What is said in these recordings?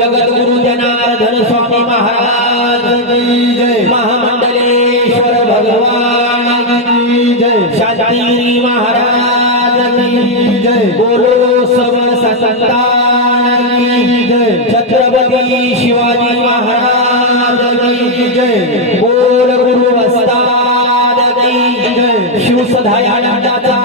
जगद्गुरु जनार्दन स्वामी महाराज की जय। महामंडलेश्वर भगवान की जय। शांतिगिरी महाराज की जय। बोलो सब संतान की जय। छत्रपती शिवाजी महाराज की जय। बोल गुरु वस्ताद की जय। शिवसधायानंदाचा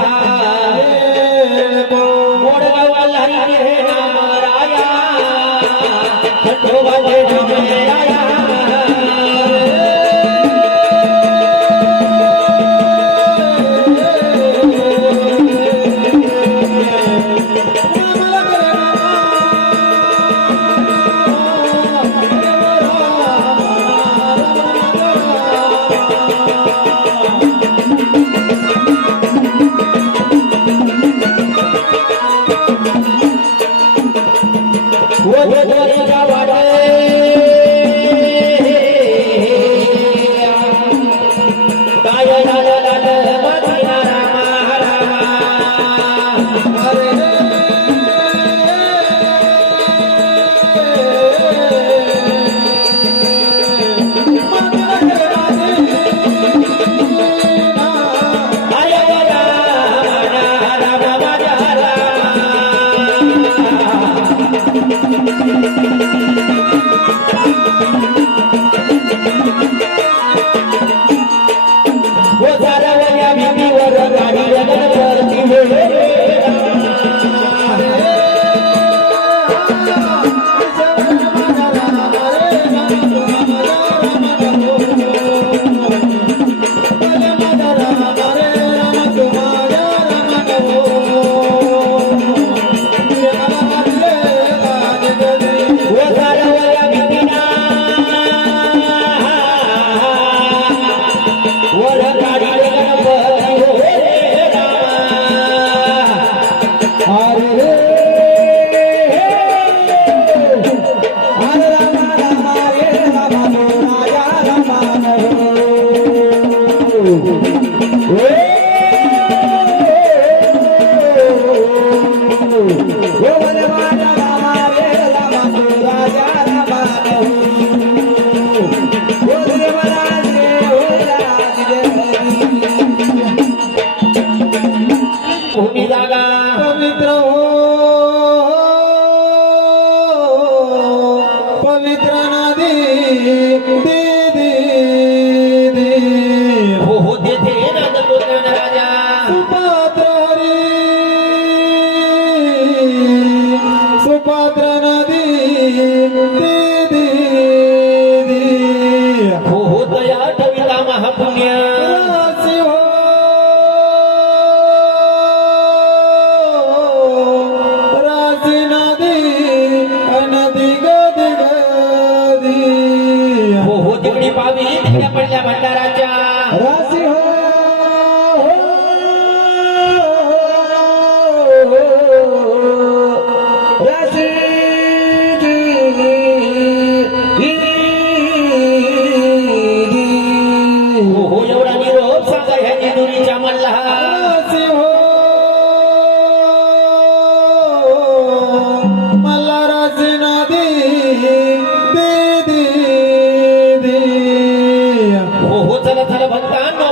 भक्तांनो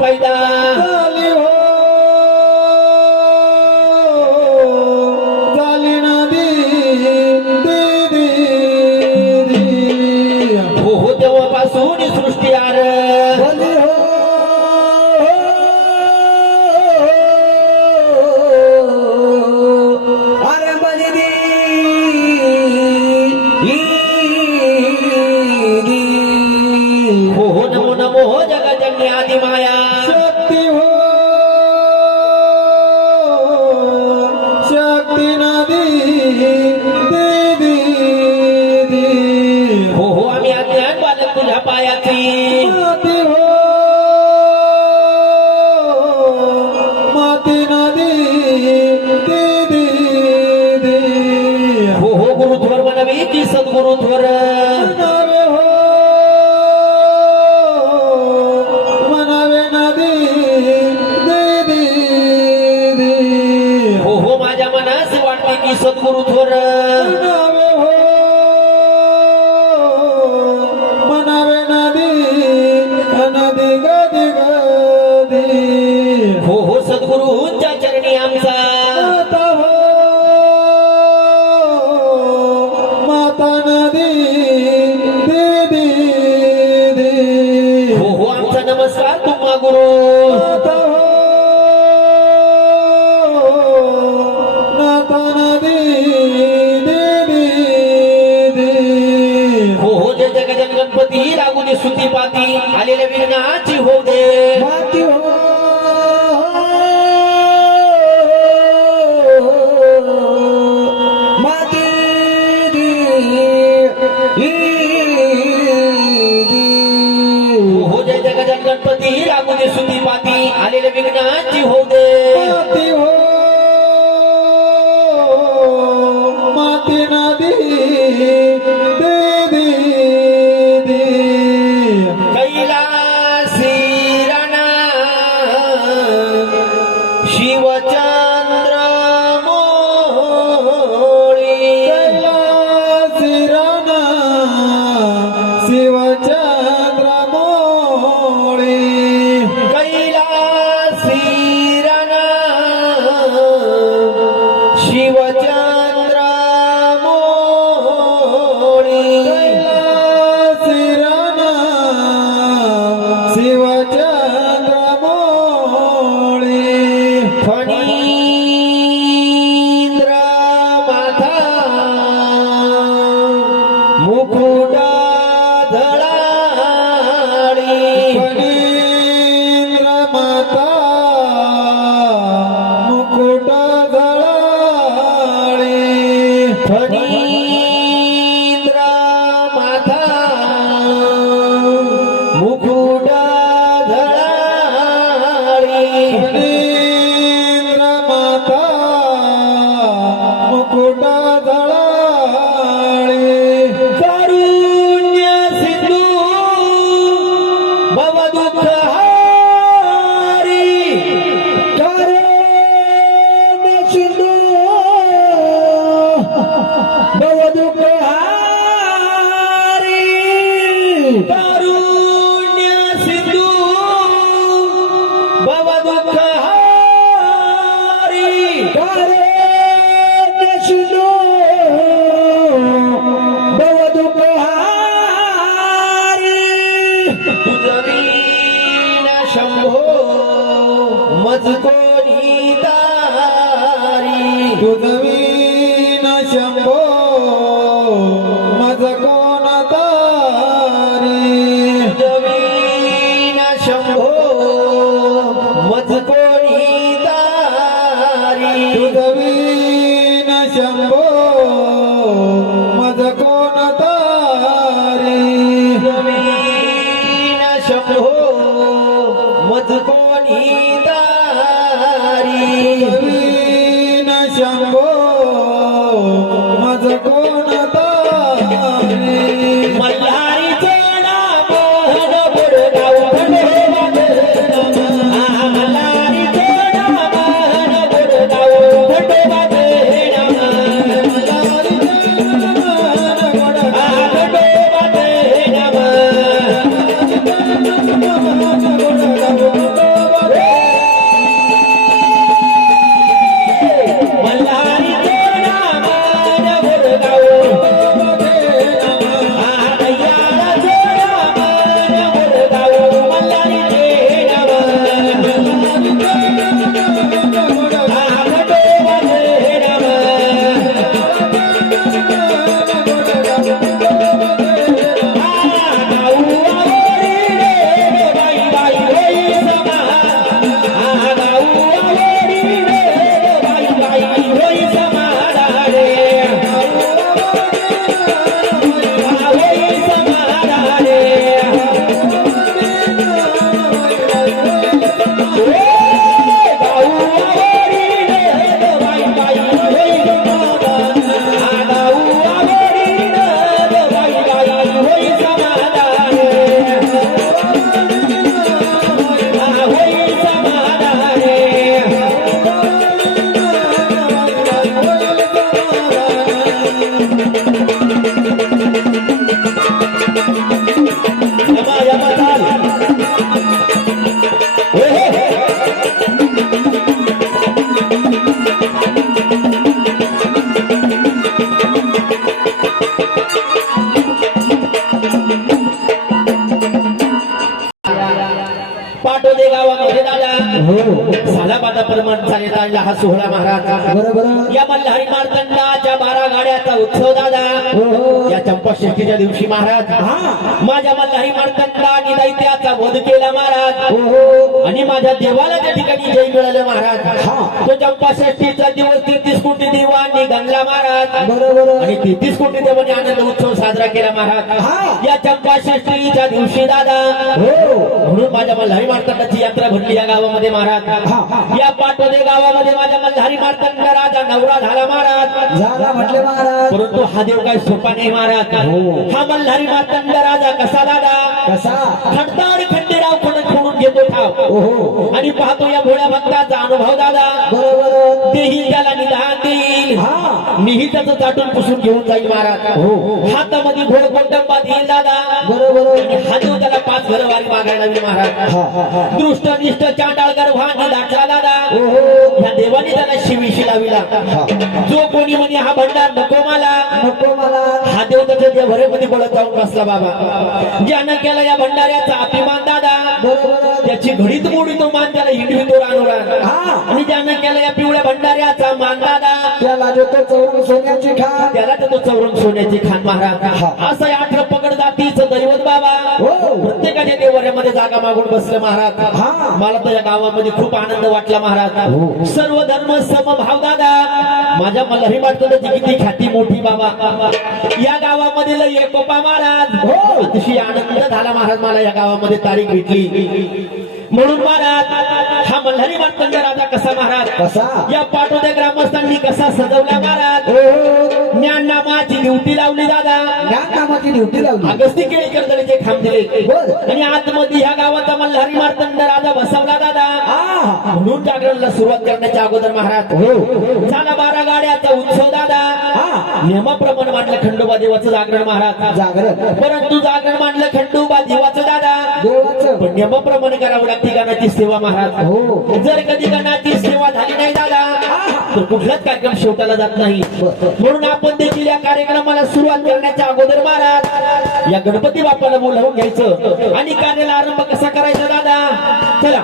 पैदा झाली हो झाली नदी हो तेव्हापासून सृष्टी आर झाली हो अरे बली हो नमो नमो जगजन्य आदि माया शक्ती हो शक्ती नदी हो आम्ही अज्ञान बालक तुझ्या पायाची माती हो माती नदी हो गुरुध्वर मनवी ती सद्गुरुध्वर म्हणावे हो म्हणावे नदी हो माझ्या मनास वाटते की सद्गुरुध्वर म्हणावे हो म्हणावे नदी नदी गदी गदी हो सद्गुरूंच्या चरणी आमचा माता हो माता नदी हो आमचा नमस्कार तुम्हा गुरु माता हो नाता नदी हो जय जगजन गणपती लागू दे सुती पाती आलेल्या विघ्नाची होऊ दे माती हो माती हो जय जगजन गणपती लागू दे सुती पाती आलेल्या विघ्नाची होऊ दे माती हो माती नदी कैलासी रणा शिवचंद्र मोळी कैलासी रणा शिवचंद्र मोळी कैलासी रणा शिवचंद्र मोळी कैलासी रणा शिवचंद्र मोळी फणींद्र माथा मुकुट धळाळी फणींद्र माता मुकुट धळाळी फणींद्र माथा मुकुट धळाळी फणींद्र माता मुकुट धळाळी कारुण्य सिंधू भवदुःख हारी कारुण्य सिंधू भवदुःख हारी कारुण्य सिंधू भवदुःख हारी कारुण्य सिंधू भवदुःख हारी तुझवीन शंभो मज कोणी दारी तुझवीन शंभो मज कोण तारी तुझवीन शंभो मज कोणी दारी तुझवीन शंभो मज कोण तारी तुझवीन शंभो मज कोणी दारी तुझवीन शंभो मज कोण तारी मल्हारीचे नाम मोहन बुडगाव खंडोबाचे नाम मल्हारीचे नाम मोहन बुडगाव खंडोबाचे नाम खंडोबाचे नाम होई समाधान पाटोदे गावामध्ये दादा सालाबादा प्रमाण चालत आलेला हा सोहळा महाराज बरोबर या मल्हारी मार्तंडाच्या 12 गाड्याचा उत्सव दादा या चंपा षष्टीच्या दिवशी महाराज माझ्या मल्हारी मार्तंडाने दैत्याचा वध केला महाराज आणि माझ्या देवाला त्या ठिकाणी जय मिळालं महाराज तो चंपा षष्टीचा दिवस 33 कोटी देवांनी गणला महाराज बरोबर आणि 33 कोटी देवांनी आनंद उत्सव साजरा केला महाराज या चंपा षष्टीच्या दिवशी दादा म्हणून माझ्या मल्हारी मार्तंडाची यात्रा भरली या गावामध्ये महाराज या पाटोदे गावामध्ये माझ्या मल्हारी मार्तंड राजा नवरा झाला महाराज झाला म्हटले महाराज परंतु हा देव काय सोपा नाही महाराज हा मल्हारी मार्तंड राजा कसा दादा कसा खडताड खंडेराव खोडून घेतो ठाव आणि पाहतो या भोळ्या भक्ताचा अनुभव दादा बरोबर तेही त्याला निधान देईल मीही त्याचं चाटून पुसून घेऊन जाईल महाराज हातामध्ये घोड कोंडंबा देईल दादा बरोबर आणि हा देव त्याला 5 घरवारी मागायला लागली महाराज दृष्ट निष्ठ चांडाळकर भांडी दाखला दादा या देवाने त्याला शिवीशी लाविला जो कोणी म्हणे हा भंडार नको मला हा देव त्याच्या देवरेमध्ये बळत जाऊन बसला बाबा ज्यानं केला या भंडाऱ्याचा अभिमान दादा त्याची घडीत मोडी तो मान त्याला हिंडवितो रानोरा आणि ज्यानं केला या पिवळ्या भंडाऱ्याचा मान दादा त्याला देतो चौरंग सोन्याची खान त्याला देतो चौरंग सोन्याची खान महाराज असं 18 पकड जातीचं दैवत बाबा प्रत्येकाच्या देवऱ्यामध्ये जागा मागून बसलं महाराज मला तर या गावामध्ये खूप आनंद वाटला महाराज सर्व धर्म समभाव दादा माझ्या मल्हारी मार्तंडाची किती ख्याती मोठी बाबा या गावामध्ये लय एकोपा महाराज अतिशय आनंद झाला महाराज मला या गावामध्ये तारीख भेटली म्हणून महाराज हा मल्हारी मार्तंड राजा कसा महाराज कसा या पाटोद्या ग्रामस्थांनी कसा सजवला महाराज ज्ञाननामाची ड्युटी लावली दादा ज्ञाननामाची ड्युटी लावली अगस्ती केळीकर दळीचे खांब दिले आणि आतमध्ये ह्या गावाचा मल्हारी मार्तंड राजा बसवला दादा म्हणून जागरणला सुरुवात करण्याच्या अगोदर महाराज झाला 12 गाड्याचा उत्सव दादा नियमाप्रमाणे मांडलं खंडोबा देवाचं जागरण महाराज जागरण परंतु जागरण मांडलं खंडोबा देवाचं दादा पण नियमाप्रमाणे करावं लागते गाण्याची सेवा महाराज जर कधी गाण्याची सेवा झाली नाही दादा तर कुठलाच कार्यक्रम शेवटाला जात नाही म्हणून आपण देखील या कार्यक्रमाला सुरुवात करण्याच्या अगोदर महाराज या गणपती बाप्पाला बोलावून घ्यायचं आणि कार्याला आरंभ कसा करायचा दादा चला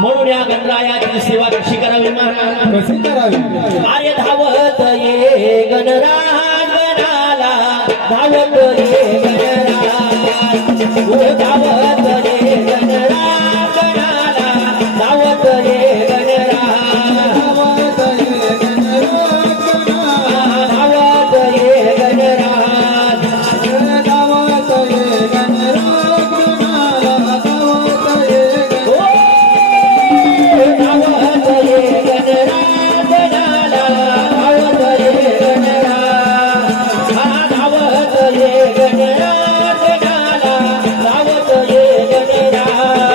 म्हणून या गणरायाची सेवा कशी करावी महाराज कशी करावी अरे धावत ये गणराज गणाला धावत ये गणराज धावत ये गणराज गणाला धावत ये गणराज धावत ये गणराज धावत ये गणराज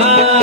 आ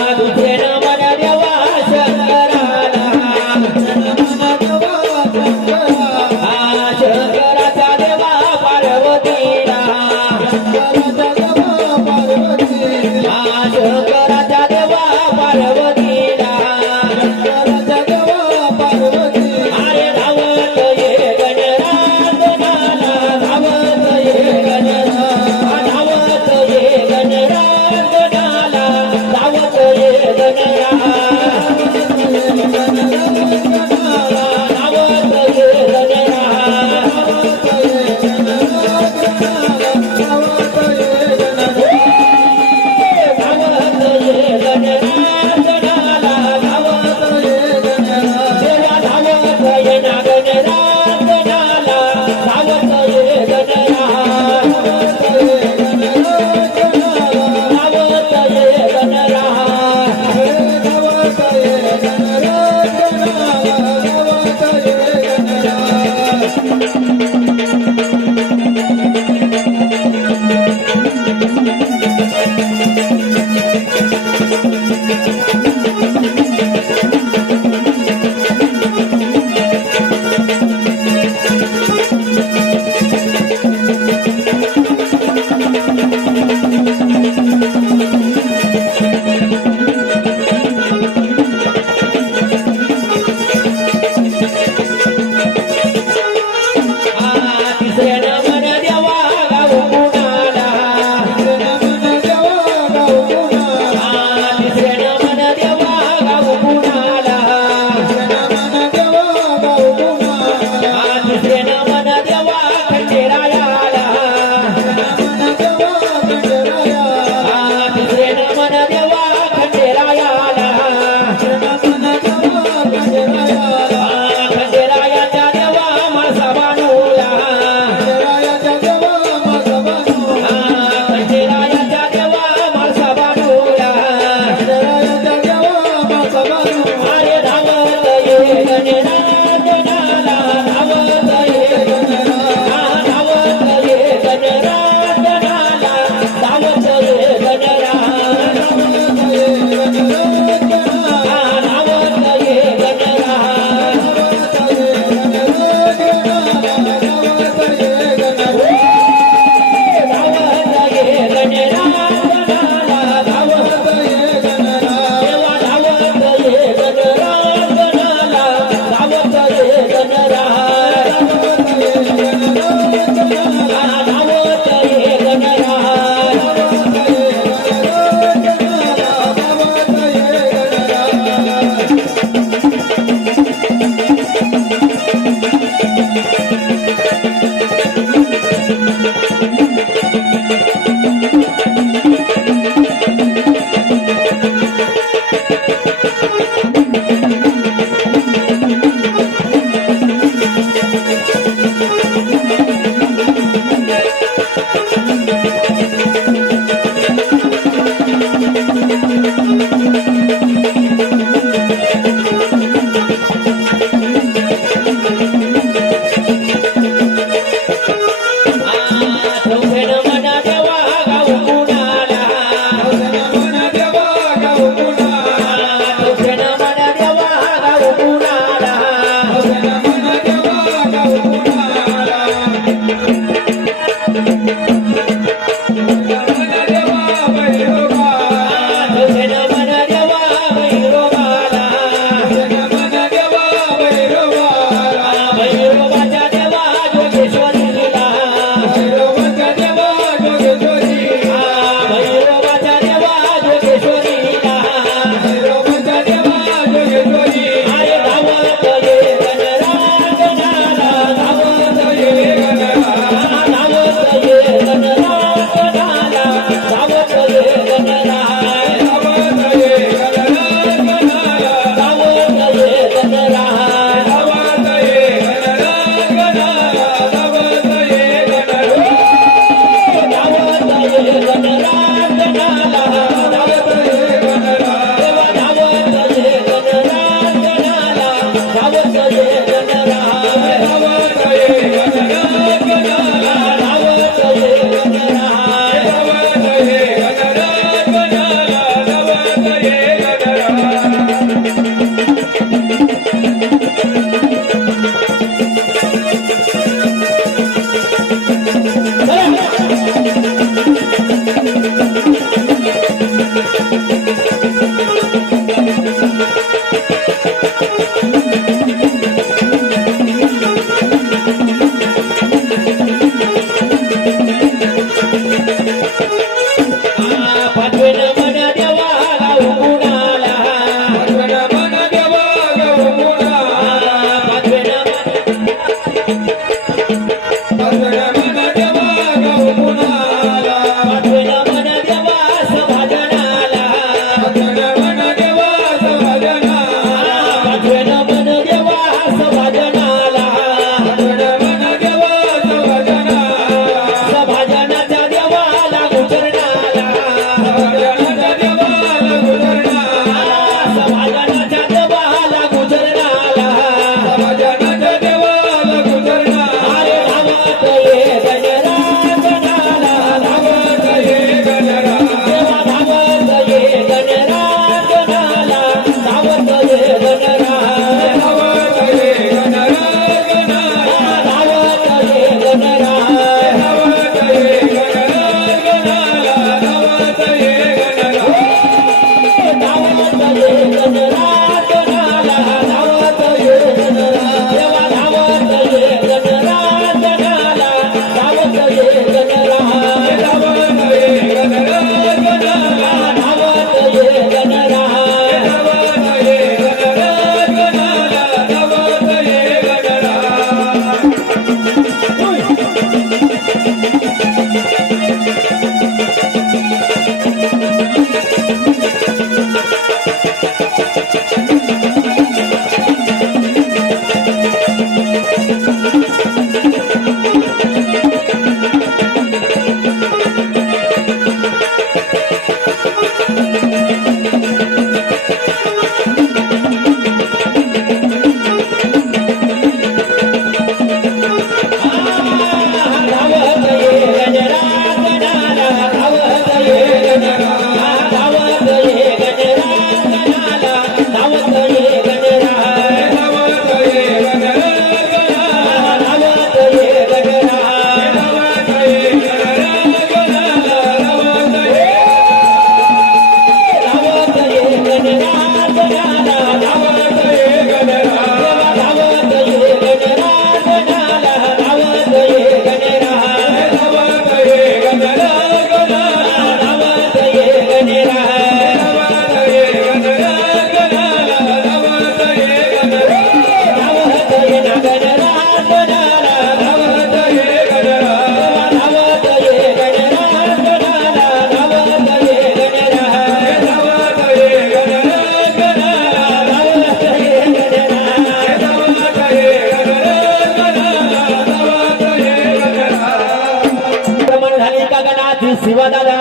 सेवा दादा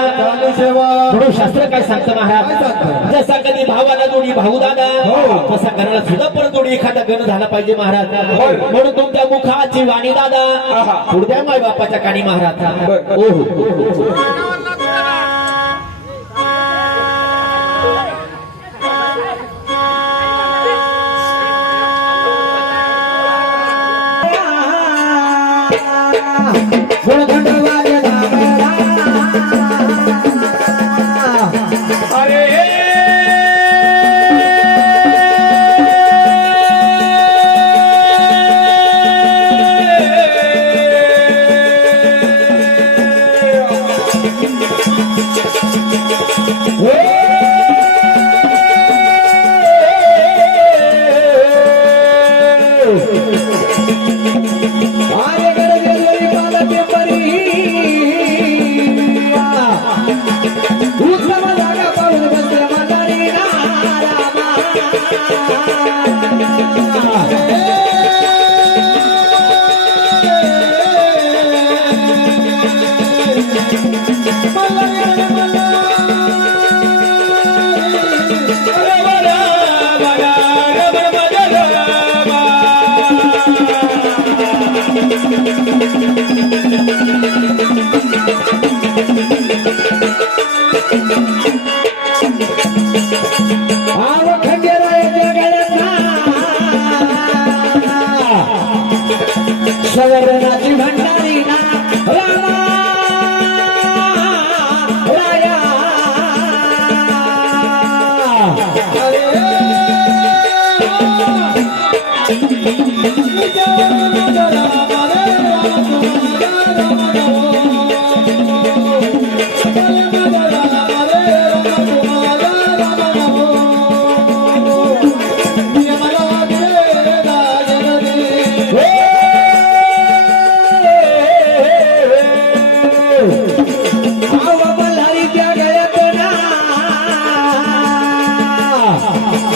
म्हणून शास्त्र काय सांगतं महाराज जसा कधी भावाला जोडी भाऊ दादा तसा गणाला सुद्धा परत जोडी एखादा गण झाला पाहिजे महाराज म्हणून तुमच्या मुखाची वाणी दादा पुढच्या माय बापाच्या कानी महाराज ओहो सवरणाची भंडारी ना रामा राया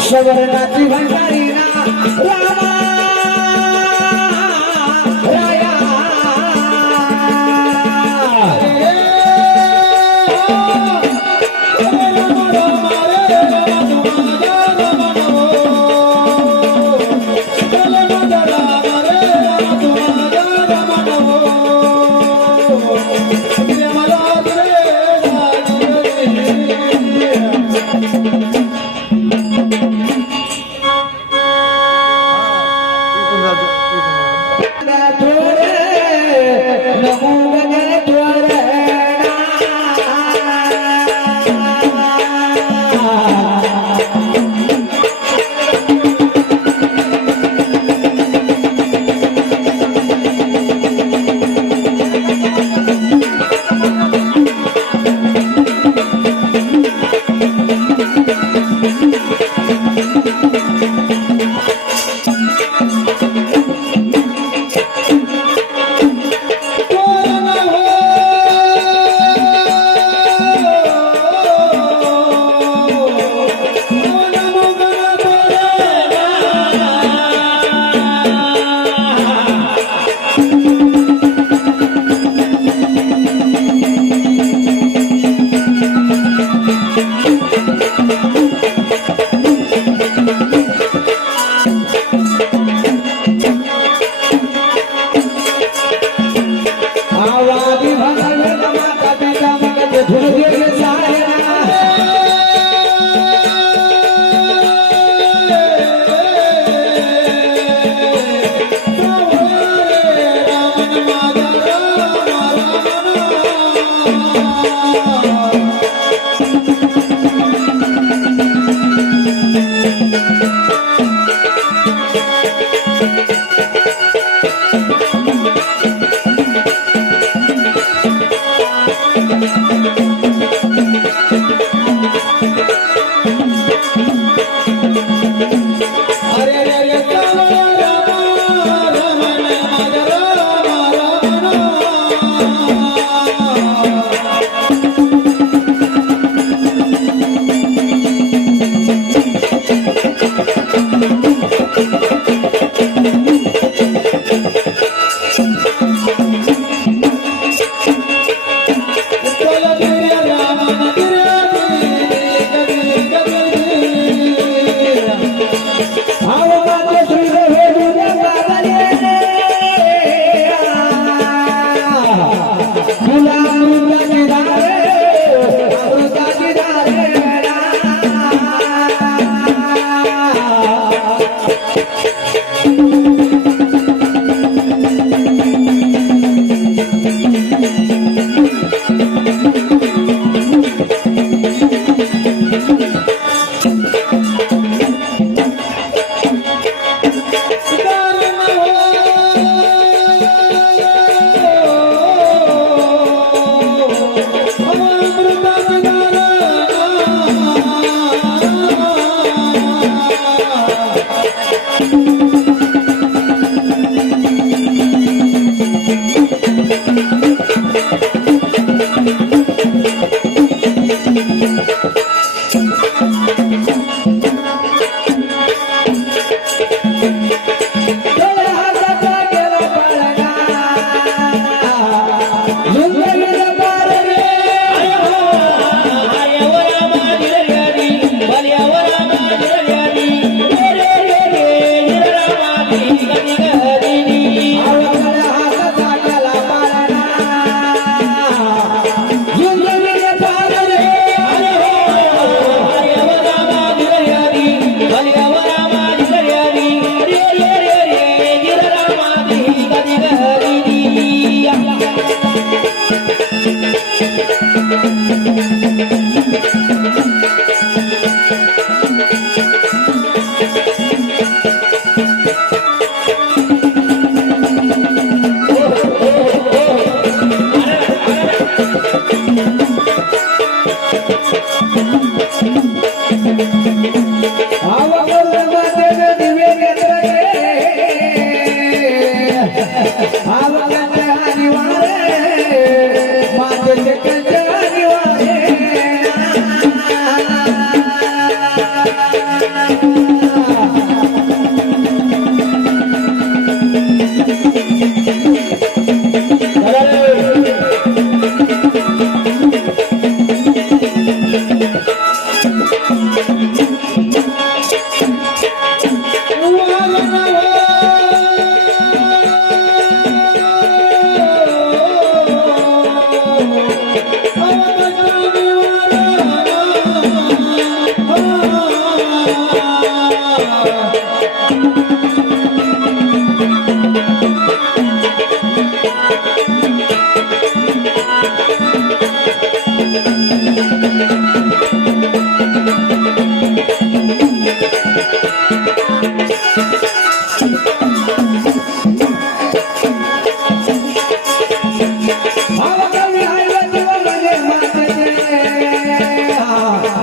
सवरणाची भंडारी ना रामा राया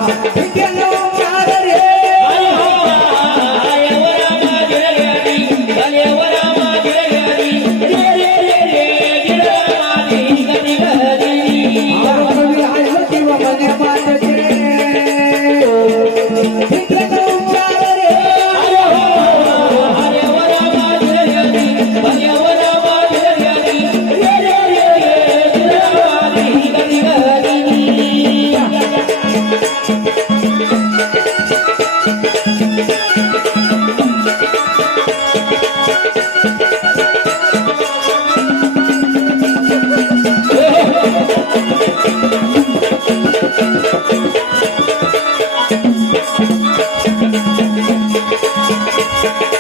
गेलो चार रे कवी आहे किंवा मने मानते गेलो चार रे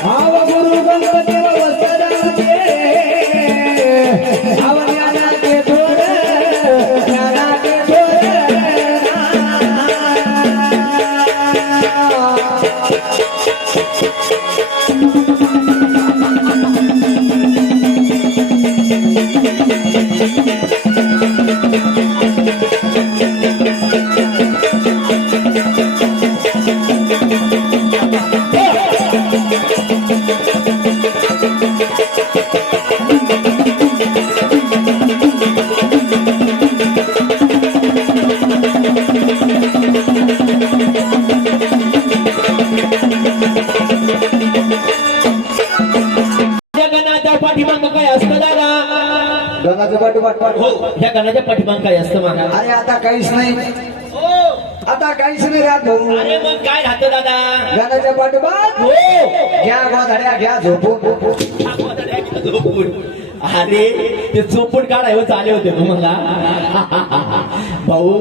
आव गुरु गणपती वस्त्राचे आव ज्ञानाचे थोर ज्ञानाचे गणाच्या पाठीमाग काय असतं दादा? गणाचं पाठोपाठ हो, ह्या गणाच्या पाठीमाग काय असतं मागा? अरे आता काहीच नाही आता काहीच नाही राहत भाऊ अरे मग काय राहतं दादा? गणाच्या पाठोपाठ हो, घ्या गोधड्या घ्या झोपून अरे ते चोपून काढायला चाले होते तुम्हाला भाऊ.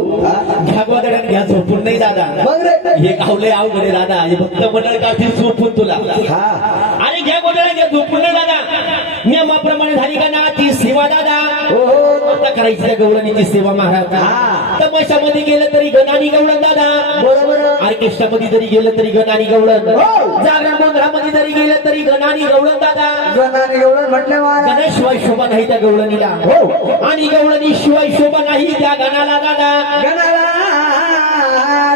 घ्या गोदड्यात घ्या झोपून नाही दादा. बघ रे हे गावले अवघड आहे दादा. हे भक्त मंडळ काढतील झोपून तुला. अरे घ्या गोदड्यात घ्या झोपून नाही दादा. नियमाप्रमाणे झाली का ना ती सेवा दादा. आता करायची त्या गवळणीची सेवा महाराज. तमाशामध्ये गेलं तरी गणानी गवळण दादा. बरोबर. ऑर्केस्ट्रामध्ये जरी गेलं तरी गणानी गवळण. जागरण गोंधळामध्ये जरी गेलं तरी गणानी गवळण दादा. गणाने गवळण म्हटले गणाशिवाय शोभा नाही त्या गवळणीला. आणि गवळणी शिवाय शोभा नाही त्या गणाला दादा.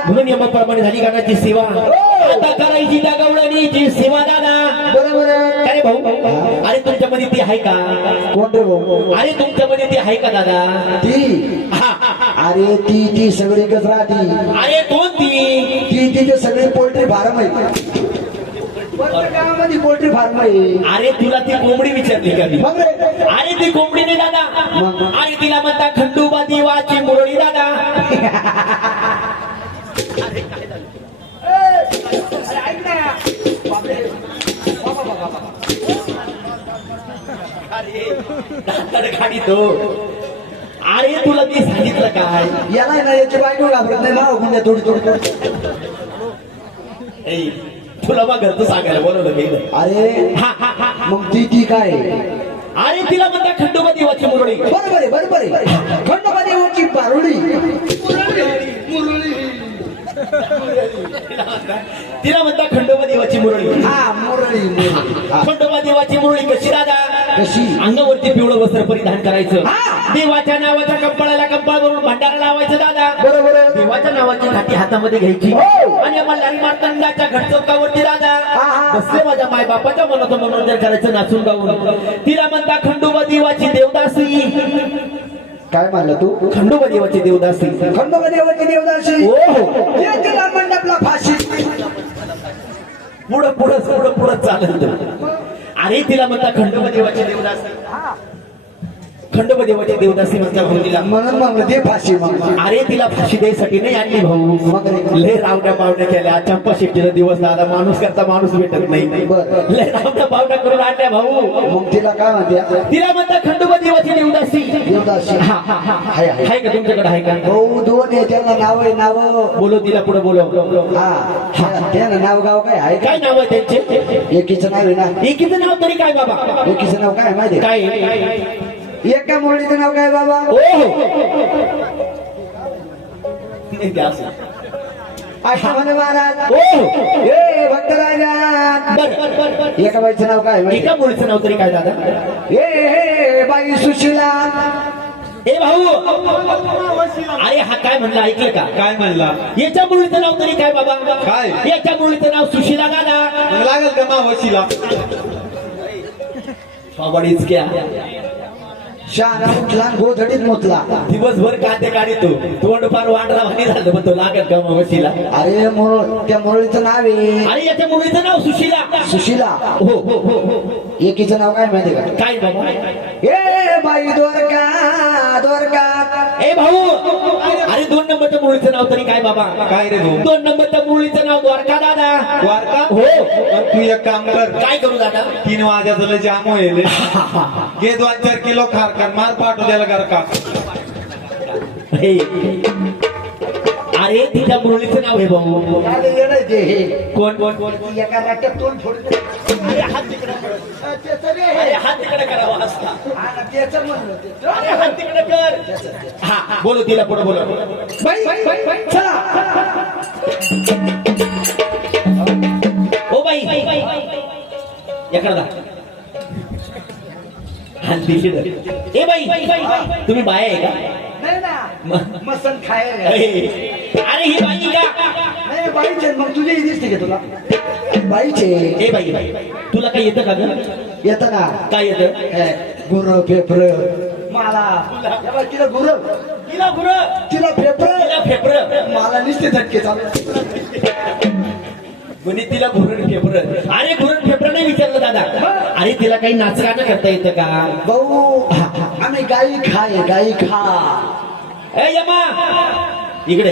म्हणून नियमाप्रमाणे झाली गणाची सेवा. आता करायची त्या गवळणीची सेवा दादा. बरोबर. अरे भाऊ, अरे तुमच्यामध्ये ती आहे का? कोणते भाऊ? अरे तुमच्यामध्ये ती आहे का दादा? ती हा. अरे ती सगळी कचरा ती. अरे कोण ती? ती सगळे पोल्ट्री फार्म आहे. गावामध्ये पोल्ट्री फार्म आहे. अरे तुला ती कोंबडी विचारली का मी? मग रे अरे ती कोंबडी नाही दादा. अरे तिला म्हणता खंडोबा देवाची मुरळी दादा. खाडी तो. अरे तुला मी सांगितलं काय? याला ना याची बायको घाबरत नाही. माव म्हणजे थोडी ए, तुला मग घरचं सांगायला बोलवलं गेलं. अरे मग ती काय? अरे तिला म्हणता खंडोबा देवाची मुरळी. बरोबर आहे. खंडोबा देवाची पारुळी. तिला म्हणता खंडोबा देवाची मुरळी. हा मुरळी. खंडोबा देवाची मुरळी कशी दादा? कशी? अंगावरती पिवळं वस्त्र परिधान करायचं. देवाच्या नावाच्या कंपाळाला कंपाळ भरून भंडारा लावायचं दादा. बरोबर. देवाच्या नावाची काठी हातामध्ये घ्यायची. आणि मल्हारी मार्तंडाच्या घटचौकावरती दादा बसले माझ्या माय बापाच्या मनाचं मनोरंजन करायचं नाचून गाऊन. तिला म्हणता खंडोबा देवाची देवदासी. काय म्हणलं तू? खंडोबा देवाची देवदासी. खंडोबा देवाची देवदासी. हो. तिला मंडपला फाशी. पुढं चालत. अरे तिला म्हणता खंडोबा देवाची देवदासी. खंडोबा देवाची देवदासी म्हणता भाऊ तिला. म्हणून मग ते फाशी. मग अरे तिला फाशी द्यायसाठी नाही आणली भाऊ. लय रावण्या पावण्या केल्या. चंपा शेट्टीचा दिवस झाला. माणूस करता माणूस भेटत नाही. लय रावण्या पावण्या करून आणल्या भाऊ. मग तिला काय म्हणते? तिला म्हणता खंडोबा देवाची देवदासी. देवदासी. आहे का तुमच्याकडे? आहे का? भाऊ दोन आहे. त्यांना नाव आहे. नाव बोलो तिला पुढे बोलो. त्यांना नाव गाव काय आहे? काय नाव आहे त्यांचे? एकीचं नाव आहे ना. एकीचं नाव तरी काय बाबा? एकीचं नाव काय माहिती? काय? एका मुलीचं नाव काय बाबा? महाराज. भक्तराजा. एका बाईचं नाव काय? एका मुलीचं नाव तरी काय दादा? हे बाई सुशिला. ए भाऊ अरे हा काय म्हणला ऐकलं का? काय म्हणला? याच्या मुलीचं नाव तरी काय बाबा? काय? याच्या मुलीचं नाव सुशीला दादा. मग लागेल का मावशीला? बाबाडीच घ्या शहाणा मुतला गोधडीत मुतला. दिवसभर कांदे काढतो तोंड फार वांडरा भारी झालं पण तो लागत का मावशीला? अरे त्या मुरळीचं नाव आहे अरे याच्या मुलीचं नाव सुशीला. सुशीला. हो हो हो हो. एकीचं नाव काय माहिती का? काय बाबा? ए बाई द्वारका द्वारका. ए भाऊ अरे 2 नंबरच्या मुलीचं नाव तरी काय बाबा? काय रे भाऊ? 2 नंबरच्या मुलीचं नाव द्वारका दादा. द्वारका? हो. मग तू एक काम कर, काय करू दादा? 3 वाजायचं लय जाम होईल. घे 2-4 किलो खारकन मार पाठवू द्यायला घर का? हे. अरे तिच्या मुलीचं नाव आहे भाऊ. काय येणं ते हे? कोण कोण कोण? एका राट्यात तोंड फोडते. अरे हात तिकडे अरे हात तिकडे करावा असता. त्याचं म्हणलं ते. अरे हात तिकडे कर. हा बोलो तिला पुढे बोलो. बाई चला. ओ बाई एकडा ए बाई तुम्ही बाया आहे का? नाही ना मसन खाय. अरे ही बाई का? नाही बाईचे. मग तुझे दिसते का तुला? बाईचे. ए बाई तुला काही येतं का ग? येत ना. काय येतं? गुर पेपर मला. तिला गुर तिला गुर तिला पेपर तिला फेपर मला नुसते झटके चालू. म्हणे तिला घुरण फेपर. अरे घुरण फेपर नाही विचारलं दादा. अरे तिला काही नाचगाणं करता येतं का? भाऊ आम्ही गाई गाई खा. ए यमा इकडे.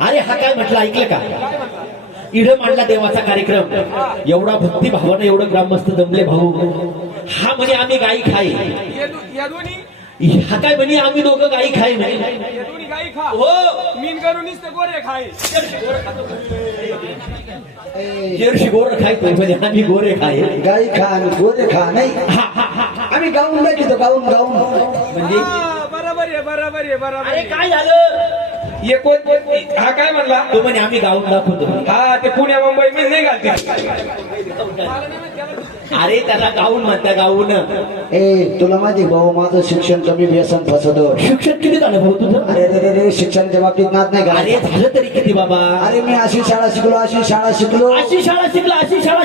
अरे हा काय म्हटलं ऐकलं का? इडं मांडला देवाचा कार्यक्रम. एवढा भक्ती भावानं एवढं ग्रामस्थ जमले भाऊ. हा म्हणे आम्ही गाई खाय. हा काय म्हणे आम्ही दोघं गाई खाय म्हणे. गाई खा हो मीन करून गोरे खाय. जर्शी गोर खायतो म्हणजे आम्ही गोरे खाय. गाई खा आणि गोरे खा. नाही आम्ही गाऊन नाही घेतो. गाऊन म्हणजे बरोबर आहे बरोबर आहे बरोबर. अरे काय झालं? हे कोण? हा काय म्हणला? तो म्हणे आम्ही गाऊन दाखवतो. हा ते पुण्या मुंबई मी नाही घालते. अरे त्याला गाऊन म्हणता गाऊन. ए तुला माहिती भाऊ माझं शिक्षण कमी व्यसन फसवत. शिक्षण किती झालं भाऊ तुझं? अरे रे रे शिक्षणाच्या बाबतीत नाद नाही अरे का? झालं तरी किती बाबा? अरे मी अशी शाळा शिकलो अशी शाळा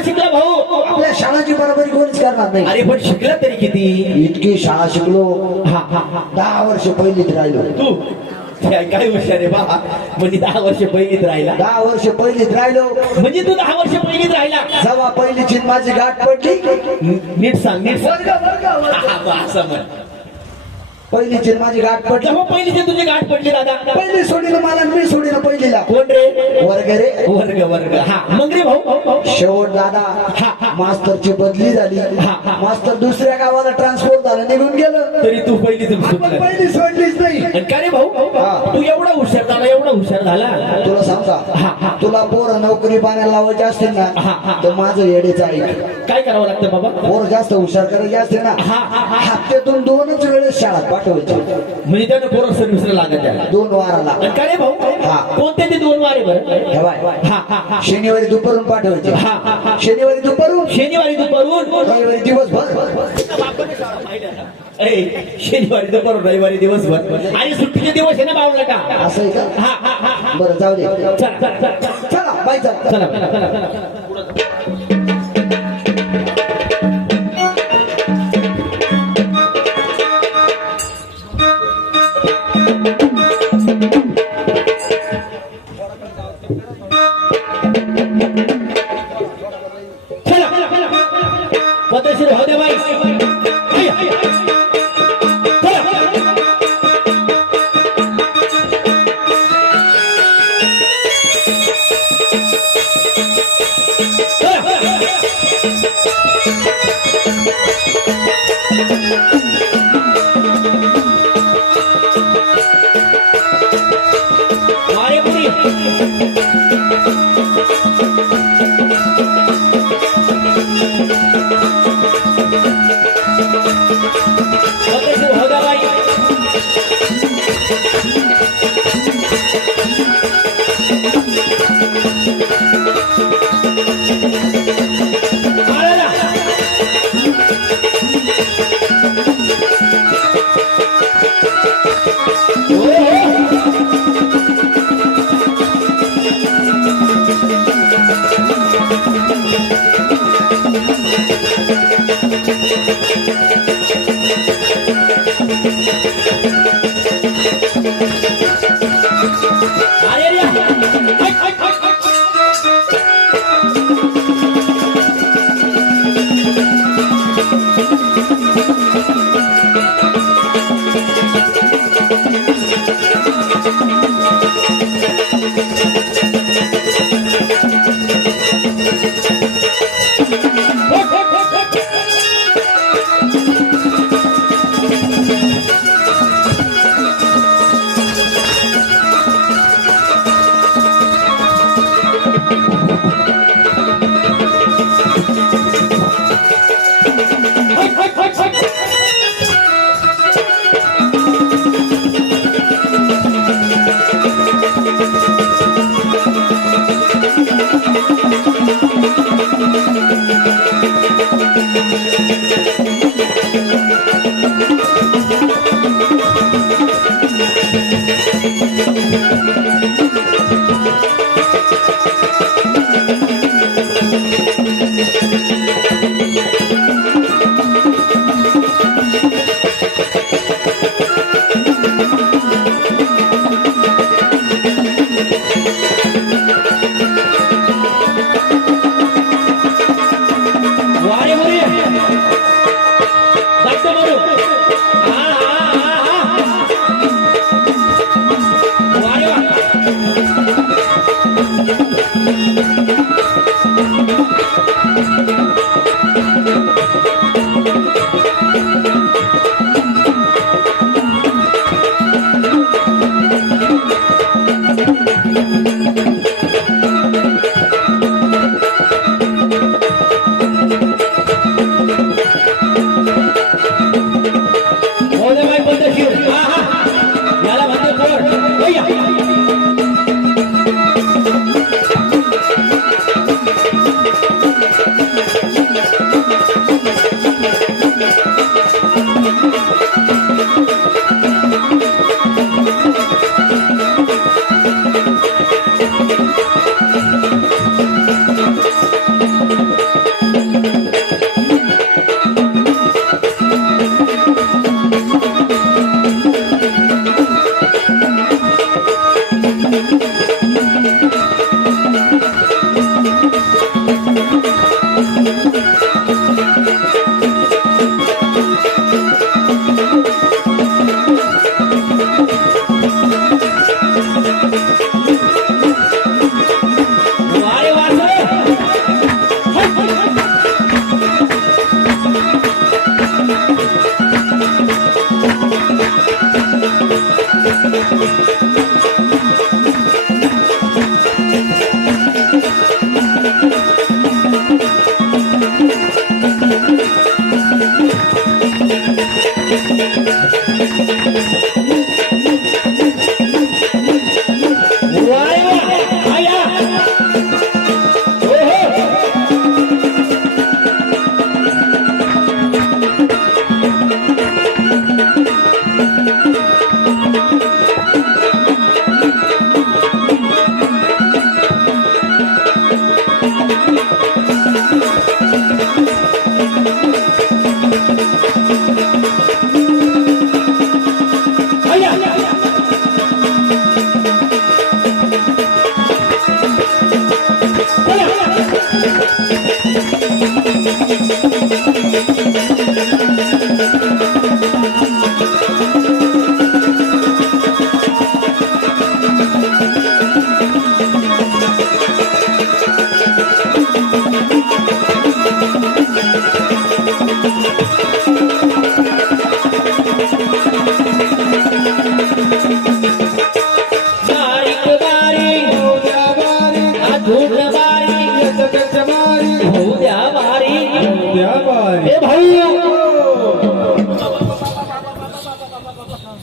शिकला भाऊ. आपल्या शाळाची बरोबरी कोणीच करणार नाही. अरे पण शिकला तरी किती? इतकी शाळा शिकलो. हा 10 वर्ष पहिलीत राहिलो. तू काय हुशार आहे बा. म्हणजे 10 वर्ष पहिलीत राहिला. 10 वर्ष पहिलीत राहिलो. म्हणजे तू 10 वर्ष पहिलीत राहिला. जेव्हा पहिलीची माझी गाठ पडली. नीट सांग नीट सांग. वर्ग हा, असं म्हण. पहिलीची माझी गाठ पडली. जेव्हा पहिलीची तुझी गाठ पडली दादा. पहिली सोडीला मला मी सोडीला पहिलीला. कोण रे? वर्ग रे. वर्ग हा मग रे भाऊ. शेवट दादा मास्तरची बदली झाली. मास्तर दुसऱ्या गावाला ट्रान्सफर झालं निघून गेलं. तरी तू पहिली आपण पहिली सोडलीच नाही. का रे भाऊ? तू एवढा हुशार झाला तुला सांगता तुला पोरं नोकरी पाण्याला लावायची असतील ना तर माझं येडेच आहे. काय करावं लागतं बाबा? पोरं जास्त हुशार करायचे असते ना हप्त्यातून 2च वेळेस शाळेत पाठवायचे. म्हणजे त्यानं पोरं सर्व्हिसला लागत आहे. 2 वाराला. का रे भाऊ? कोणते ते 2 वारे बरं? हे बाय. शनिवारी दुपारून पाठवायचे. शनिवारी दुपारून रविवारी दिवसभर. शनिवारी दुपारून रविवारी दिवसभर. आणि सुट्टीचे दिवस आहे ना बावला का? असं आहे का? बरं जाऊ दे. चला बाय. चला. पद्धतशीर हो दे बाई. मारे पुरी. पद्धतशीर हो दे बाई.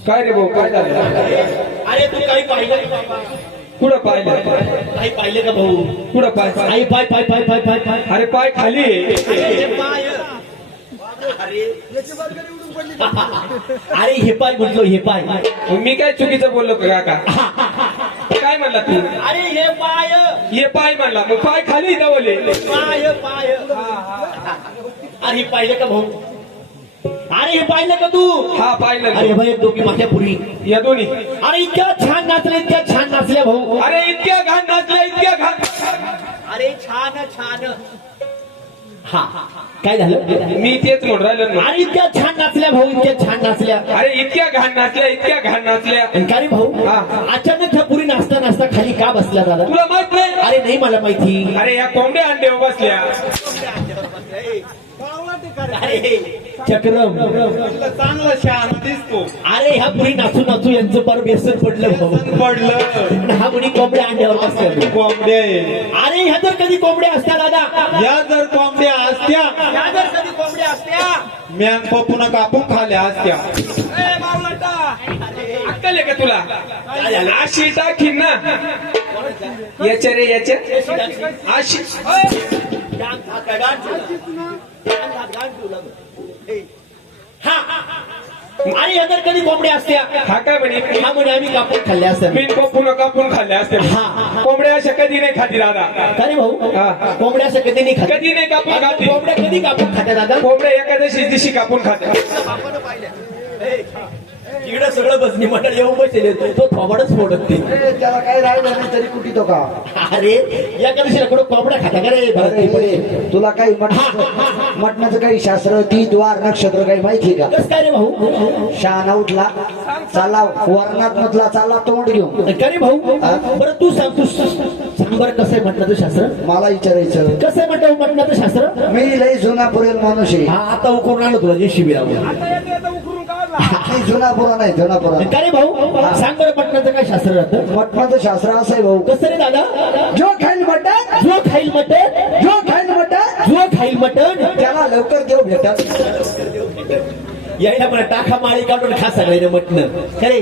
काय रे भाऊ काय झालं? अरे तू काही पाहिलं कुठं पाहिलं? काही पाहिलं का भाऊ? कुठं पाय? आई पाय पाय पाय पाय पाय पाय अरे पाय खाली आहे. अरे पाय अरे हे पाय म्हटलो हे पाय. मग मी काय चुकीचं बोललो का काका? काय म्हणला तू? अरे हे पाय ये पाय म्हणला मग पाय खाली दवले. पाय पाय अरे पाहिलं का भाऊ? अरे हे पाहिलं का तू? हा पाहिलं अरे भाई दोघी माझ्या पुरी. या दोन्ही. अरे इतक्या छान नाचल्या, इतक्या छान नाचल्या भाऊ. अरे इतक्या घाण नाचल्या, इतक्या घाण. अरे छान छान. हा काय झालं? मी तेच म्हणून राहिलो ना. अरे इतक्या छान नाचल्या भाऊ, इतक्या छान नाचल्या. अरे इतक्या घाण नाचल्या, इतक्या घाण नाचल्या. आणि का रे भाऊ? हा. अचानक ह्या पुरी नाचता नाचता खाली का बसल्या दादा? तुला माहित नाही? अरे नाही मला माहिती. अरे या कोंबड्या अंड्यावर बसल्या. अरे चक्रम. चांगला शहाणा दिसतो. अरे ह्या पुरी नाचू नाचू यांचं पर व्यसन पडलं भाऊ. पडलं. आणि हा मुली कोंबड्या अंड्यावर बसल्या. कोंबड्या आहे. अरे ह्या जर कधी कोंबड्या असत्या दादा, या जर कोंबड्या असत्या, ह्या जर कधी कोंबड्या असत्या, मॅन पप्पून कापून खाल्या असत्या. अक्कल आहे का तुला? अशी टाकीन ना याच्या रे याच्या अशी. हा. अरे ह्या जर कधी कोंबड्या असत्या, हा काय म्हणे? हा म्हणे आम्ही कापून खाल्ल्या असत्या. मी पप्पून कापून खाल्ल्या असते. हा. कोंबड्या अशा कधी नाही खाती दादा. का रे भाऊ? हा. कोंबड्या असं कधी नाही खात. कधी नाही कापून खाती. कोंबड्या कधी कापून खात्या दादा? कोंबड्या एकादशी दिवशी कापून खात्या. इकडं सगळं बसणी मंडळ येऊन बसले, तो थोबडच फोडत ते. त्याला काही राहिलं नाही तरी कुठे तो का? अरे या दिवशी कुठं कोंबड्या खाता का रे? अरे तुला काही मटणाचं काही शास्त्र, ती द्वार नक्षत्र काही माहिती का? कसं काय रे भाऊ? शहाणा उठला चाला वर्णात मधला चालला तोंड घेऊन. का रे भाऊ? बरं तू सांग, तू सांग बरं कसं आहे म्हटलं शास्त्र? मला विचारायचं, कसं आहे म्हटलं म्हटलं शास्त्र? मी लय जुना पुरेल माणूस आहे. हा आता उकरून आलो तुला जे शिबिरावर. मी जुना पुरा नाही, जुना पुरा. का रे भाऊ? सांग बरं म्हटलं काय शास्त्र राहतं? मटणाचं शास्त्र असं आहे भाऊ. कसं रे दादा? जो खाईल मटण, जो खाईल मटण, जो खाईल मटण जो खाईल मटण त्याला लवकर देव भेटत. यायला मला टाका माळी काढून खा सगळ्यांना मटण. खरे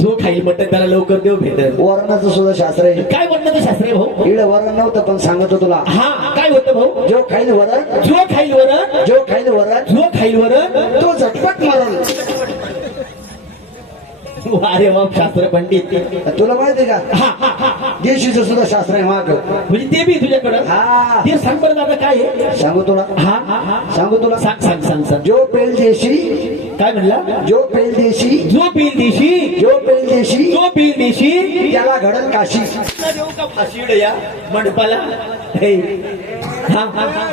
जो खाईल मटण त्याला लवकर देव भेटत. वरणाचं सुद्धा शास्त्र आहे. काय म्हणणं ते शास्त्र आहे भाऊ? इकडे वरण नव्हतं पण सांगतो तुला. हा काय होतं भाऊ? जो खाईल वरण, जो खाईल वरण, जो खाईल वरण जो खाईल वरण तो झटपट मरण. अरे वा शास्त्र पंडित. तुला माहितीये का? देशीचं सुद्धा शास्त्र आहे माग. म्हणजे ते बी तुझ्याकडं? हा ते सांग बरं दादा काय आहे? सांगू तुला, हा सांगू तुला. सांग सांग सांग सांग. जो पेल देशी, काय म्हणला? जो पेल देशी, जो पील देशी, जो पेल देशी जो पील देशी त्याला घडल काशी. देऊ का फाशी या मंडपाला? हे. हा हा हा.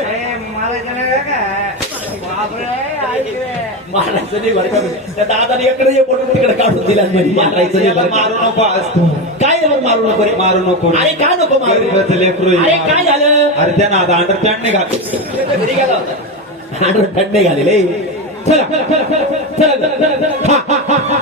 मारायचं नाही बरं का? त्या दादाने इकडे ये पडून तिकडे काढून दिला. मारायचं नाही बरं का? मारू नको असतो. काय बरं मारू नको रे? मारू नको. अरे का नको मारू? गरीबाचं लेकरू आहे. अरे काय झालं? अरे त्या नादा अंडरपॅन्ट नाही घातलं. घरी गेला होता. आणि थंडे घालेले. चला चला. हा हा हा.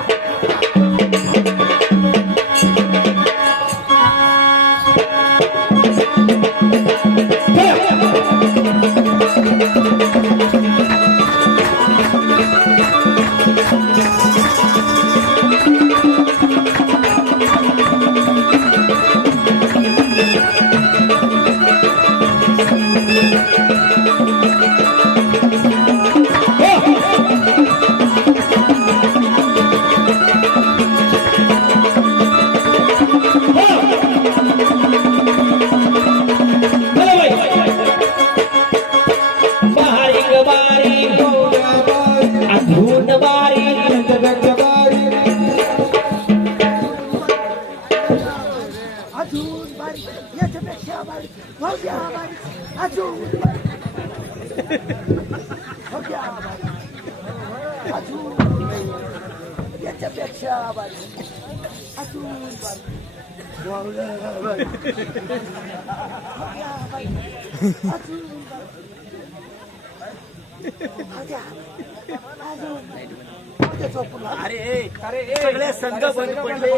सगळे संघ बंद पडले.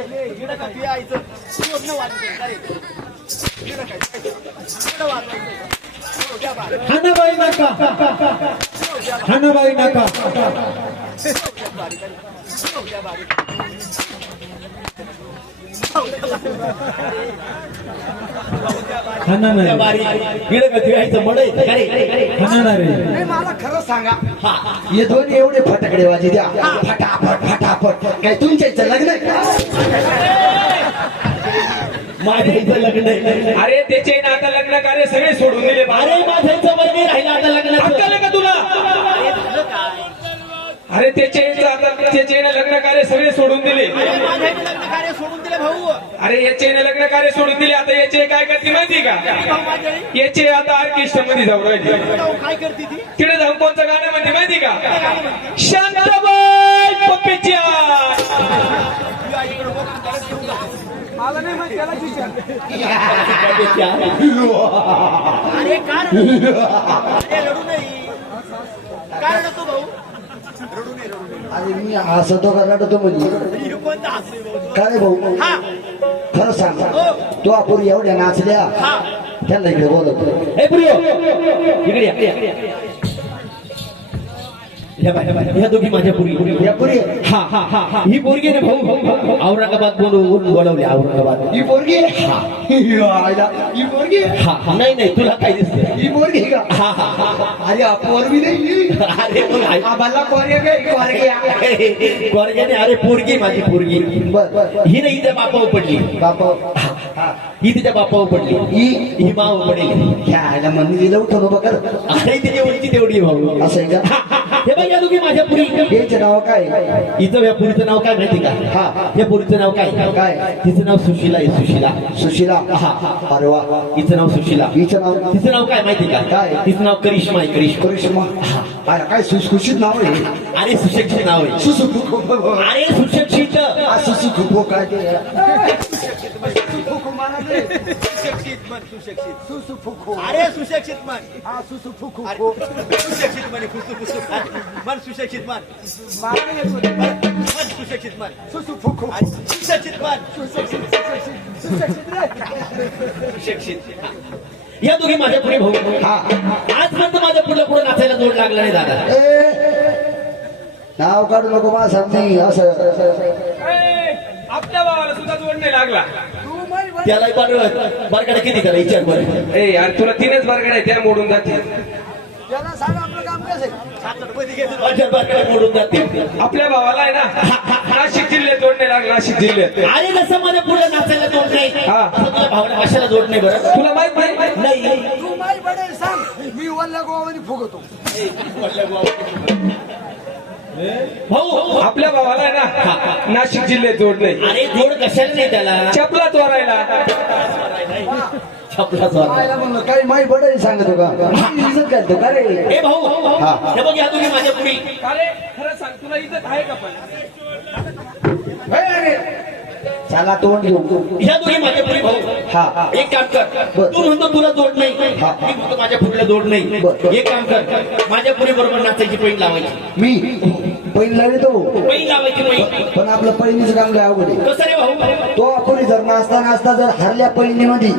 हानाबाई नाका, हानाबाई नाका. मला खरं सांगा, हे दोन्ही एवढे फटाकडे वाजी द्या, फटाफट फटाफट. काय तुमच्या इथं लग्न आहे का? माझ्या इथं लग्न आहे. अरे त्याचे ना आता लग्न कार्य सगळे सोडून दिले. अरे माझ्या इथं वर्ग राहिला आता लग्न. अक्कल आहे का तुला? अरे तुझं काय? अरे त्याचे लग्न कार्य सगळे सोडून दिले. माझ्या लग्न कार्य सोडून दिले भाऊ. अरे याचे लग्न कार्य सोडून दिले. आता याचे काय करते माहिती का? याचे आता ऑर्केस्ट्रा मध्ये जाऊ राहिले. काय करते ती? तिकडे जाऊन कोणतं गाणं म्हणते माहिती का? शांताबाई पप्पीची आई. मला नाही माहिती, त्यालाच विचार. अरे कारण रडू नाही. कारण तो भाऊ अरे मी हसतो का रडतो म्हणजे कोणता हसले भाऊ? काय भाऊ हा खरं सांग तू अपुरी एवढ्या नाचल्या त्यांना इकडे बोलवतो. ए प्रियो इकडे या. ह्या दोघी माझ्या पुरी. या पुरी हा ही पोरगी ना भाऊ औरंगाबाद बोलवून बोलवली. औरंगाबाद ही पोरगी आयला ही पोरगी हा नाही तुला काय दिसत? ही पोरगी का हा अरे पोरगी नाही अरे मग आम्हाला पोरगी पोरगी गोरग्याने अरे पोरगी माझी पोरगी. बर ही नाही तिच्या बापावर पडली. बापा ही तिच्या बापावर पडली. ही माव पडली. घ्यायला म्हणून दिलं उठवलं बघ अरे तिची उंची तेवढी आहे भाऊ. असं आहे का? हे बघ या दोघी माझ्या पुरी. याचं नाव काय इथं या पुरीचं नाव काय माहिती का? हा या पुरीचं नाव काय? काय तिचं नाव सुशीला आहे. सुशीला. सुशीला हा अरे वा हिचं नाव सुशीला. हिचं नाव तिचं नाव काय माहिती का? काय? तिचं नाव करिश्मा आहे. करिश्मा. करिश्मा अरे काय सुशिक्षित नाव आहे. अरे सुशिक्षित नाव आहे. अरे सुशिक्षित. सुसुखुपो काय ते अरे सुशिक्षित मन. सुशिक्षित मन. मन सुशिक्षित मन. मन सुशिक्षित मन. सुशिक्षित मन. सुशिक्षित. या दोघी माझ्या पुढे भाऊ. आजपर्यंत माझ्या पुढे नाचायला जोड लागला नाही दादा. नाव काढू नको मा सांगते असं आपल्या भावाला सुद्धा जोड नाही लागला. त्याला बरकडे किती करा विचार बरं. ए यार तुला 3च बरगड आहे, त्या मोडून जाते. त्याला सांग आपलं काम कसं बरकडे मोडून जाते. आपल्या भावाला आहे ना नाशिक जिल्ह्यात जोड नाही लागला. नाशिक जिल्ह्यात आणि जसं माझ्या पुढे नाचायला जोड नाही हा. तसं तुझ्या भावाला भाषेला जोड नाही. बरं तुला माहित नाही? नाही तू माई बडेल सांग मी वल्ल्या गोवानी फुगतो. भाऊ आपल्या भावाला आहे ना नाशिक जिल्ह्यात जोड नाही. अरे जोड कशाला नाही त्याला. चपला चोरायला छपला चोरायला. आयला म्हणलं काही माई बडे सांगतो का इज्जत घालतो का रे हे भाऊ हा. हे बघ या तुम्ही माझ्या पुढे. अरे खरं सांग तुला इज्जत आहे का? पण अरे चला तोंड घेऊ ह्या दोघी माझ्या पुढे भाऊ. हा एक काम कर. बर. तू म्हणतो तुला जोड नाही. हा. मी म्हणतो माझ्या पुढला जोड नाही. बर. एक काम कर. माझ्या पुढे बरोबर नाचायची पैन लावायची. मी पैन लावितो पैन लावायची पैन. पण आपलं पैनीच काम लय अवघड आहे. कसं रे भाऊ? तो आपण जर नाचता जर हरल्या पैनीमध्ये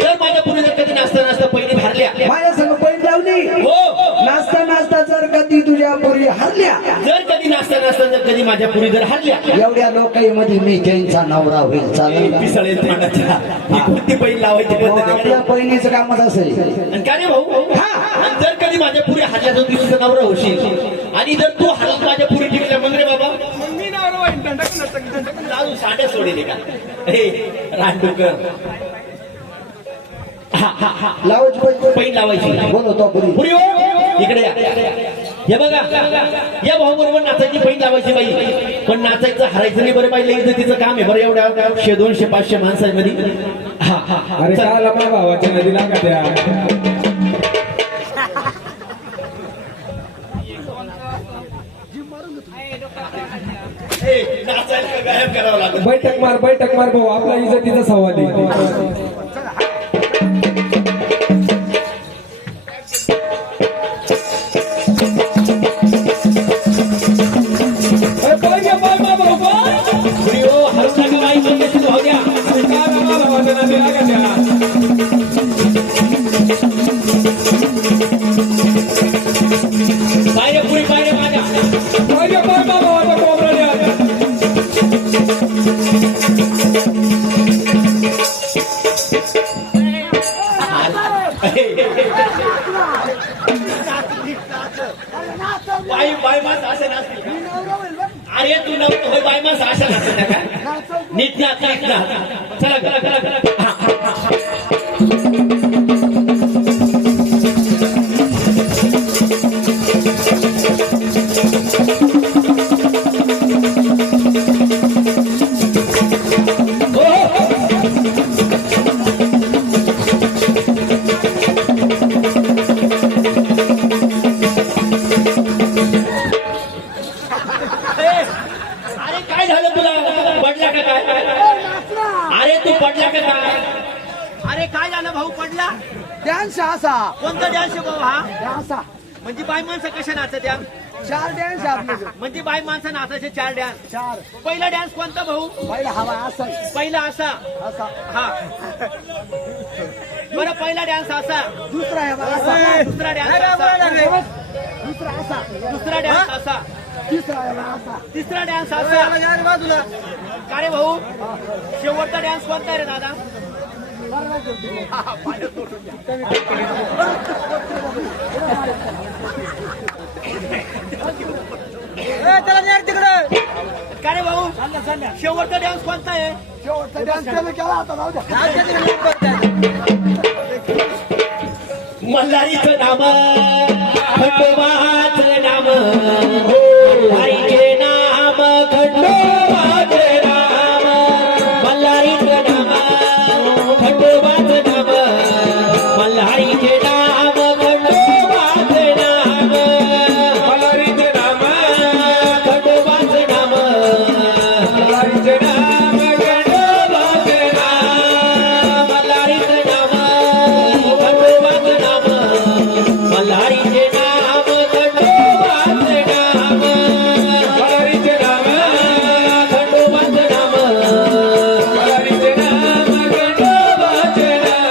जर माझ्या पुढे जर कधी नाचता पैनी भरल्या. माझ्या संग पैन लावली हो नाचता जर कधी तुझ्या पोरी हरल्या जर कधी नाचता जर कधी माझ्या पुढे जर हरल्या. एवढ्या लोकांमध्ये मी त्यांचा नवरा होईल चालेल पिसळेल तोंडाच्या. ही कोणती पैन लावायची पद्धत आहे? आपल्या पैनीचं कामच असेल आणि का रे भाऊ? आणि जर कधी माझ्या पुढे हरल्या तर तू तुझा नवरा होशील. आणि जर तू हरला माझ्या पुढे टिकल्या मग रे बाबा मग मी नाव चालू साड्या सोडेल का? हे रानडुकर. लावायची पैन लावायची. बोलवतो पुरी पुरी हो इकडे या. हे बघा या भाऊ बरोबर नाचायची पैन लावायची बाई. पण नाचायचं हरायचं नाही. बरं पाहिजे इज्जतीचं काम आहे. बरं एवढ्या 100 200 500 माणसांमध्ये. अरे काय माझ्या भावाच्या नदीला का त्या नाचायला गायब करावं लागेल. बैठक मार भाऊ. आपला इज्जतीचा सवाल आहे. पुरी हो हरून नका बाई. मंगेशी भाऊ द्या. पायरे पुरी पायरे माझ्या. बाई माणसं असं नाचतील का? अरे तू नव्हतं होय बाई माणसं असं नाचत का? नीट नाच नीट नाच. चला चला. अरे काय झालं भाऊ पडला डॅन्स असा कोणता डॅन्स भाऊ हा असा म्हणजे बाई माणसं कशा नाचत त्या 4 डॅन्स आपले म्हणजे बाई माणसं नाचायचे 4 डॅन्स 4 पहिला डॅन्स कोणता भाऊ पहिला हवा असा पहिला असा असा हा बरं पहिला डॅन्स असा दुसरा हवा असा दुसरा डॅन्स असा दुसरा असा दुसरा डॅन्स असा तिसरा हवा असा तिसरा डॅन्स असा बाजूला का रे भाऊ शेवटचा डॅन्स कोणता आहे रे दादा का रे भाऊ शेवटचा डॅन्स कोणता आहे शेवटचा डॅन्स त्याने केला होता जाऊ द्या मल्हारीचं नाम खंडोबाचं नाम आईचे नाम खंडोबाचं नाम मल्हारीचं नाम खंडोबाचं नाम मल्हारीचे नाम खंडोबाचं नाम मल्हारीचे नाम खंडोबाचं नाम मल्हारीचे नाम खंडोबाचं नाम मल्हारीचं नाम खंडोबाचं नाम मल्हारीचे नाम खंडोबाचं नाम मल्हारीचे नाम खंडोबाचं नाम मल्हारीचे नाम खंडोबाचं नाम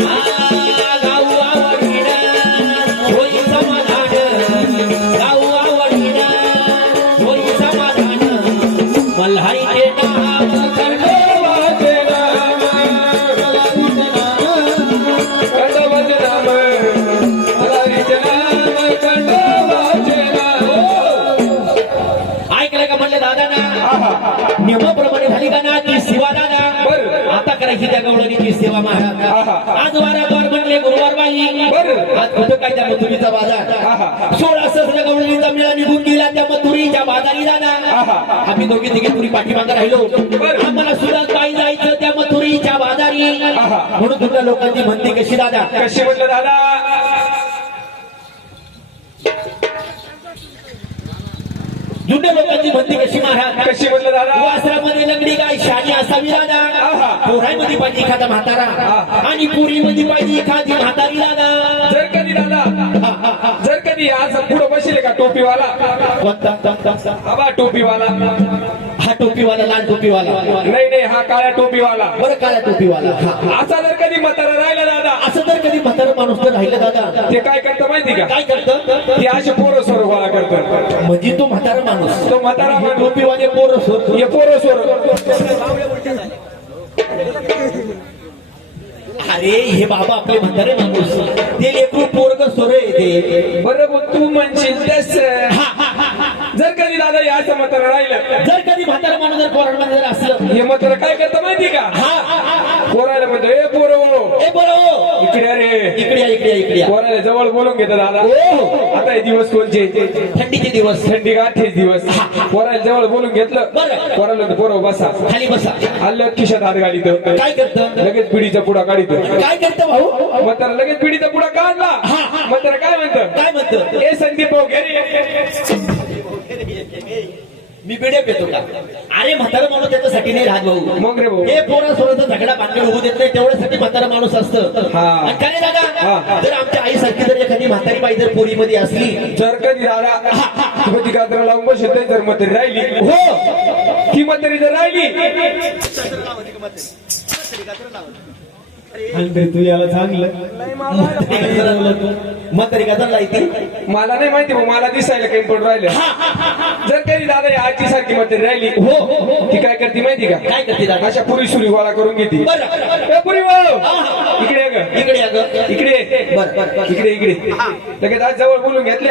गाऊ आवडीन होई समाधान गाऊ आवडीन होई समाधान मल्हारीचे नाम खंडोबाचे नाम मल्हारीचे नाम खंडोबाचे नाम मल्हारीचे नाम खंडोबाचे नाम ऐकलं का म्हणलं दादा ना नियमाप्रमाणे झाली का ना ती सेवा दादा आता करायची त्या गवळणीची सेवा महाराज आज वाराद्वार म्हणले गुरुवार बाई आज कुठं काय त्या मथुरीचा बाजार 16 सहस्र गवळणीचा मेळा निघून गेला त्या मथुरीच्या बाजारी दादा आम्ही दोघी तिघे पुरी पाठीमागे राहिलो आम्हाला सुरात बाई जायचं त्या मथुरीच्या बाजारी म्हणून तुमच्या लोकांची म्हणती कशी दादा कशी म्हटलं दादा जुन्या लोकांची म्हणती कशी महाराज कशी म्हटलं दादा वासरामध्ये लंगडी गाय शाणी असावी दादा पोरामध्ये पाहिजे एखादा म्हातारा आणि पुरीमध्ये पाहिजे एखादी म्हातारी दादा जर कधी दादा जर कधी आज पुढे बसले का टोपीवाला कोणता बाबा टोपीवाला हा टोपीवाला लाल टोपीवाला नाही नाही हा काळ्या टोपीवाला बरं काळ्या टोपीवाला हा. असा जर कधी म्हातारा राहिला दादा असं तर कधी म्हातारा माणूस तर राहिलं दादा ते काय करतं माहिती का काय करतं ते असे पोरं सोर गोळा करतो म्हणजे तो म्हातारा माणूस तो म्हातारा हे माणूस टोपीवाले पोरं सोडतो हे पोरं सोर अरे हे बाबा आपले म्हातारे माणूस ते लेकरू पोरग सोर येते बरं मग तू म्हणशील तस जर कधी दादा या असं म्हातारा राहिलं जर कधी म्हातारा माणूस जर पोरांमध्ये जर असलं हे म्हातारा काय करतं माहिती का पोरायला म्हणतो ए पोरो ए बरोबर इकडे रे इकडे या, इकडे या, इकडे या. पोरायला जवळ बोलून घेतो दादा ओ. आता हे दिवस कोणचे थंडीचे दिवस थंडी गाठेच दिवस पोरायला जवळ बोलून घेतलं बरं. पोराला पोरं बसा खाली बसा आलं खिशात हात गाडीत काय करतं लगेच पिढीचा पुढा काढित काय करतं भाऊ मग त्याला लगेच पिढीचा पुढा काढला मग त्याला काय म्हणतं काय म्हणतं ए संदीप भाऊ घरी मी बिडे पेतो का अरे म्हातारा माणूस त्याच्यासाठी नाही राहत भाऊ मग रे भाऊ हे पोरा सोडायचं झगडा भांडण होऊ देत नाही तेवढ्यासाठी म्हातारा माणूस असतं हा. आणि काय रे दादा हा. जर आमच्या आईसारखी जर एखादी म्हातारी बाई जर पोरीमध्ये असली जर कधी दादा ती गात्र लावून बसत जर म्हातारी राहिली हो ती म्हातारी जर राहिली तू याला चांगलं म्हातारी का जर लायती मला नाही माहिती भाऊ मला दिसायला काही पण राहिलं जर कधी दादा या आजी सारखी म्हातारी राहिली ती काय करते माहिती का काय करते दादा अशा पुरी सुरी गोळा करून घेते बरं ए, पुरी भाऊ इकडे ये ग. इकडे या ग इकडे बरं बरं इकडे इकडे लगेच आज जवळ बोलून घेतल्या